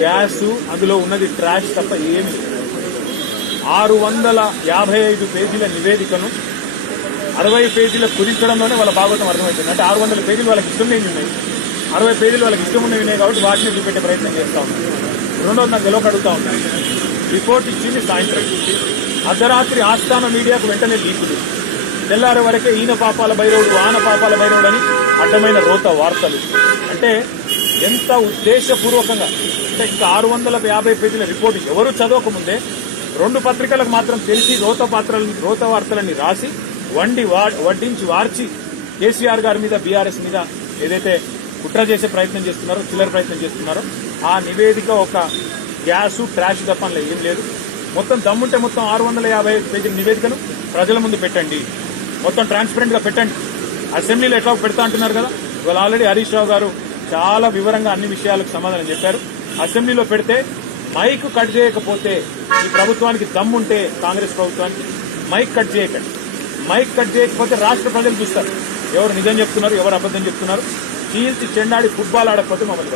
Gas అందులో ఉన్నది trash తప్ప ఏమి 655 పేజీల నివేదికను 60 పేజీల కుదించడంలోనే వాళ్ళ భాగవతం అర్థమవుతుంది. అంటే 600 పేజీలు వాళ్ళకి ఇష్టం లేని ఉన్నాయి, 60 పేజీలు వాళ్ళకి ఇష్టం ఉన్నవి ఉన్నాయి కాబట్టి వాటిని చూపెట్టే ప్రయత్నం చేస్తా ఉన్నారు. రెండోది నాకు తెలియక అడుగుతా ఉన్నాను, రిపోర్ట్ ఇచ్చింది సాయంత్రం అర్ధరాత్రి ఆస్థాన మీడియాకు వెంటనే లీకులు, తెల్లారి వరకే ఈయన పాపాల భైరవుడు ఆన పాపాల భైరవుడు అని అడ్డమైన రోత వార్తలు. అంటే ఎంత ఉద్దేశపూర్వకంగా, అంటే ఇంకా 650 పేజీల రిపోర్టు ఎవరు చదవకముందే 2 పత్రికలకు మాత్రం తెలిసి రోత వార్తలని రాసి వడ్డించి వార్చి కేసీఆర్ గారి మీద బీఆర్ఎస్ మీద ఏదైతే కుట్ర చేసే ప్రయత్నం చేస్తున్నారో, చిల్లర ప్రయత్నం చేస్తున్నారో, ఆ నివేదిక ఒక గ్యాసు ట్రాష్ తప్ప ఏం లేదు. మొత్తం దమ్ముంటే మొత్తం 650 పేజీల నివేదికను ప్రజల ముందు పెట్టండి, మొత్తం ట్రాన్స్పరెంట్ గా పెట్టండి. అసెంబ్లీలో ఎట్లా పెడతా అంటున్నారు కదా, ఇవాళ ఆల్రెడీ హరీష్ రావు గారు చాలా వివరంగా అన్ని విషయాలకు సమాధానం చెప్పారు. అసెంబ్లీలో పెడితే మైక్ కట్ చేయకపోతే ఈ ప్రభుత్వానికి దమ్ముంటే, కాంగ్రెస్ ప్రభుత్వానికి మైక్ కట్ చేయకండి. మైక్ కట్ చేయకపోతే రాష్ట్ర ప్రజలు చూస్తారు ఎవరు నిజం చెప్తున్నారు, ఎవరు అబద్దం చెప్తున్నారు. చీల్చి చెండాడి ఫుట్బాల్ ఆడకపోతే మమ్మల్ని